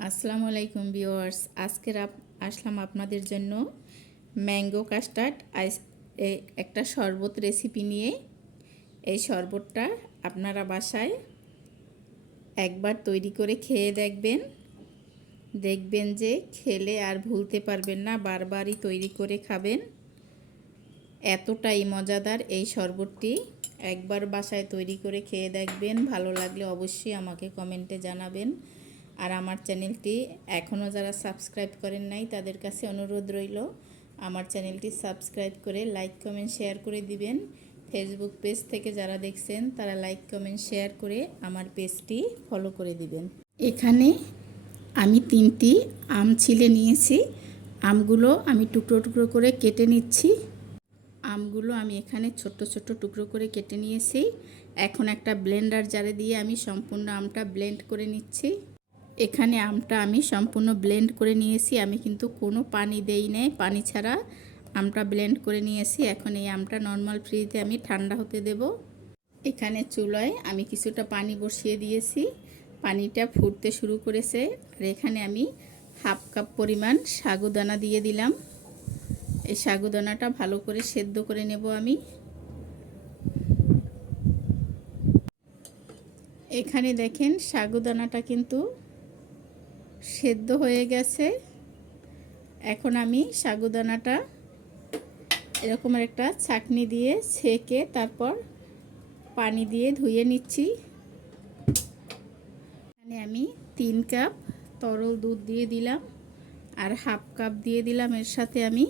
আসসালামু আলাইকুম ভিউয়ার্স আজকের আসলাম আপনাদের জন্য ম্যাঙ্গো কাস্টার্ড আইস একটা শরবত রেসিপি নিয়ে। এই শরবতটা আপনারা বাসায় একবার তৈরি করে খেয়ে দেখবেন। দেখবেন যে খেলে আর ভুলতে পারবেন না, বারবারই তৈরি করে খাবেন। এতটাই মজাদার এই শরবতটি। একবার বাসায় তৈরি করে খেয়ে দেখবেন, ভালো লাগলে অবশ্যই আমাকে কমেন্টে জানাবেন। আর আমার চ্যানেলটি এখনও যারা সাবস্ক্রাইব করেন নাই, তাদের কাছে অনুরোধ রইল, আমার চ্যানেলটি সাবস্ক্রাইব করে লাইক, কমেন্ট, শেয়ার করে দিবেন। ফেসবুক পেজ থেকে যারা দেখছেন, তারা লাইক, কমেন্ট, শেয়ার করে আমার পেজটি ফলো করে দিবেন। এখানে আমি তিনটি আম ছিলে নিয়েছি। আমগুলো আমি টুকরো টুকরো করে কেটে নিচ্ছি। আমগুলো আমি এখানে ছোট্ট ছোট্ট টুকরো করে কেটে নিয়েছি। এখন একটা ব্লেন্ডার জারে দিয়ে আমি সম্পূর্ণ আমটা ব্লেন্ড করে নিচ্ছি। এখানে আমটা আমি সম্পূর্ণ ব্লেন্ড করে নিয়েছি। আমি কিন্তু কোনো পানি দেই নাই। পানি ছাড়া আমটা ব্লেন্ড করে নিয়েছি। এখন এই আমটা নর্মাল ফ্রিজে আমি ঠান্ডা হতে দেব। এখানে চুলায় আমি কিছুটা পানি বসিয়ে দিয়েছি। পানিটা ফুটতে শুরু করেছে। আর এখানে আমি হাফ কাপ পরিমাণ সাগুদানা দিয়ে দিলাম। এই সাগুদানাটা ভালো করে সেদ্ধ করে নেব আমি। এখানে দেখেন সাগুদানাটা কিন্তু সেদ্ধ হয়ে গেছে। এখন আমি সাগুদানাটা এরকম একটা ছাকনি দিয়ে ছেঁকে তারপর পানি দিয়ে ধুয়ে নিচ্ছি। এখানে আমি তিন কাপ তরল দুধ দিয়ে দিলাম আর হাফ কাপ দিয়ে দিলাম। এর সাথে আমি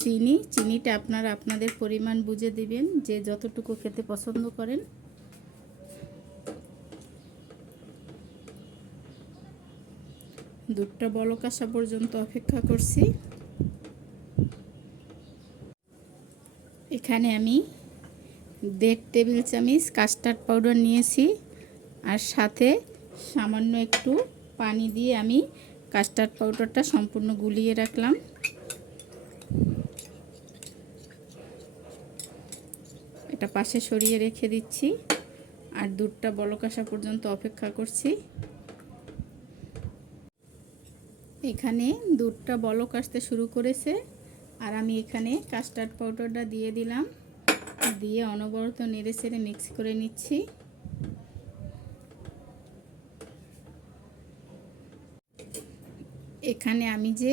চিনি। চিনিটা আপনারা আপনাদের পরিমাণ বুঝে দিবেন যে যতটুকু খেতে পছন্দ করেন। দুধটা বলক আসা পর্যন্ত অপেক্ষা করছি। এখানে আমি দেড় টেবিল চামচ কাস্টার্ড পাউডার নিয়েছি আর সাথে সামান্য একটু পানি দিয়ে আমি কাস্টার্ড পাউডারটা সম্পূর্ণ গুলিয়ে রাখলাম। এটা পাশে সরিয়ে রেখে দিচ্ছি আর দুধটা বলক আসা পর্যন্ত অপেক্ষা করছি। এখানে দুধটা বলক আসতে শুরু করেছে। আর আমি এখানে কাস্টার্ড পাউডারটা দিয়ে দিলাম। দিয়ে অনবরত নেড়ে ছেড়ে মিক্স করে নিচ্ছি। এখানে আমি যে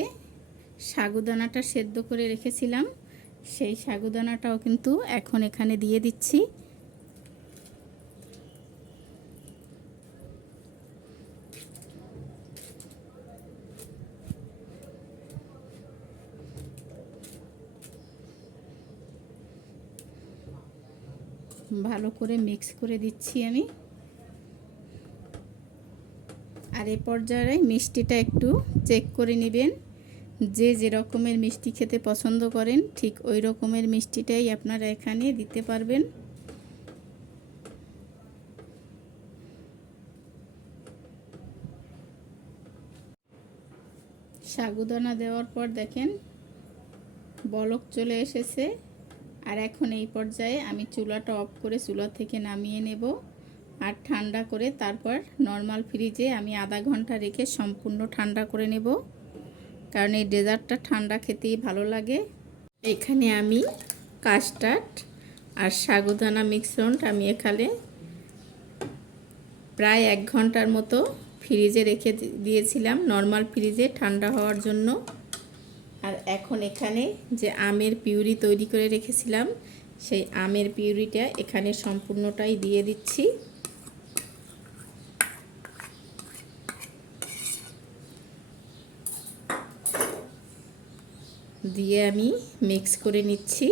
সাগুদানাটা সেদ্ধ করে রেখেছিলাম, সেই সাগুদানাটাও কিন্তু এখন এখানে দিয়ে দিচ্ছি। ভালো করে মিক্স করে দিচ্ছি আমি। আর এ পর্যায়ে মিষ্টিটা একটু চেক করে নেবেন। যে যে রকমের মিষ্টি খেতে পছন্দ করেন, ঠিক ওই রকমের মিষ্টিটাই আপনারা এখানে দিতে পারবেন। সাগুদানা দেওয়ার পর দেখেন বলক চলে এসেছে। আর এখন এই পর্যায়ে আমি চুলাটা অফ করে চুলা থেকে নামিয়ে নেব আর ঠান্ডা করে তারপর নর্মাল ফ্রিজে আমি আধা ঘণ্টা রেখে সম্পূর্ণ ঠান্ডা করে নেব। কারণ এই ডেজার্টটা ঠান্ডা খেতেই ভালো লাগে। এখানে আমি কাস্টার্ড আর সাগুদানা মিক্সরনটা আমি এখানে প্রায় এক ঘণ্টার মতো ফ্রিজে রেখে দিয়েছিলাম। নর্মাল ফ্রিজে ঠান্ডা হওয়ার জন্য। আর এখন এখানে যে আমের পিউরি তৈরি করে রেখেছিলাম, সেই আমের পিউরিটা এখানে সম্পূর্ণটাই দিয়ে দিচ্ছি। দিয়ে আমি মিক্স করে নিচ্ছি।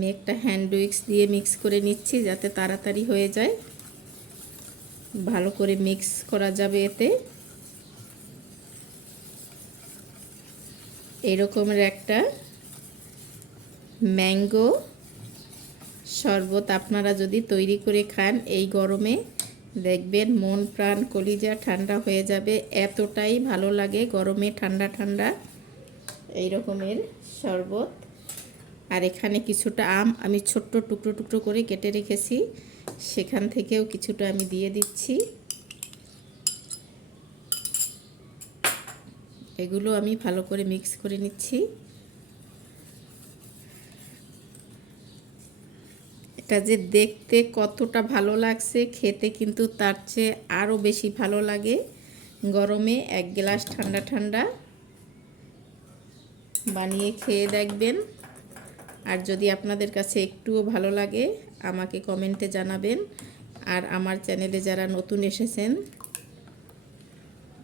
আমি একটা হ্যান্ড উইক্স দিয়ে মিক্স করে নিচ্ছি যাতে তাড়াতাড়ি হয়ে যায়। ভালো করে মিক্স করা যাবে এতে। এরকমের একটা ম্যাঙ্গো শরবত আপনারা যদি তৈরি করে খান এই গরমে, দেখবেন মন প্রাণ কলিজা ঠান্ডা হয়ে যাবে। এতটাই ভালো লাগে গরমে ঠান্ডা ঠান্ডা। এই রকমের শরবত। আর এখানে কিছুটা আম আমি ছোট্ট টুকরো টুকরো করে কেটে রেখেছি। সেখান থেকেও কিছুটা আমি দিয়ে দিচ্ছি। এগুলো আমি ভালো করে মিক্স করে নিচ্ছি। এটা যে দেখতে কতটা ভালো লাগছে, খেতে কিন্তু তার চেয়ে আরও বেশি ভালো লাগে। গরমে এক গ্লাস ঠান্ডা ঠান্ডা বানিয়ে খেয়ে দেখবেন। আর যদি আপনাদের কাছে একটুও ভালো লাগে, আমাকে কমেন্টে জানাবেন। আর আমার চ্যানেলে যারা নতুন এসেছেন,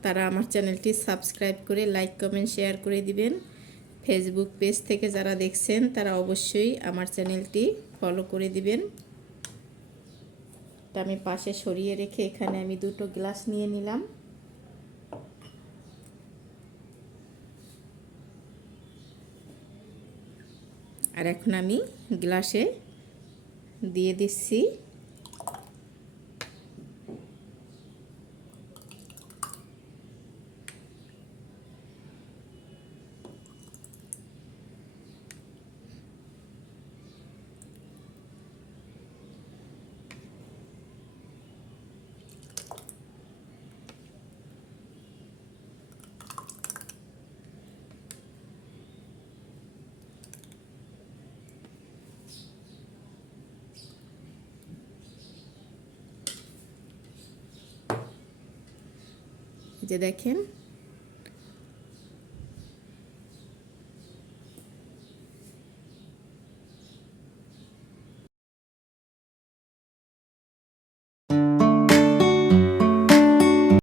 তারা আমার চ্যানেলটি সাবস্ক্রাইব করে লাইক, কমেন্ট, শেয়ার করে দিবেন। ফেসবুক পেজ থেকে যারা দেখছেন, তারা অবশ্যই আমার চ্যানেলটি ফলো করে দিবেন। তা আমি পাশে সরিয়ে রেখে এখানে আমি দুটো গ্লাস নিয়ে নিলাম। আর এখন আমি গ্লাসে দিয়ে দিচ্ছি। যে দেখেন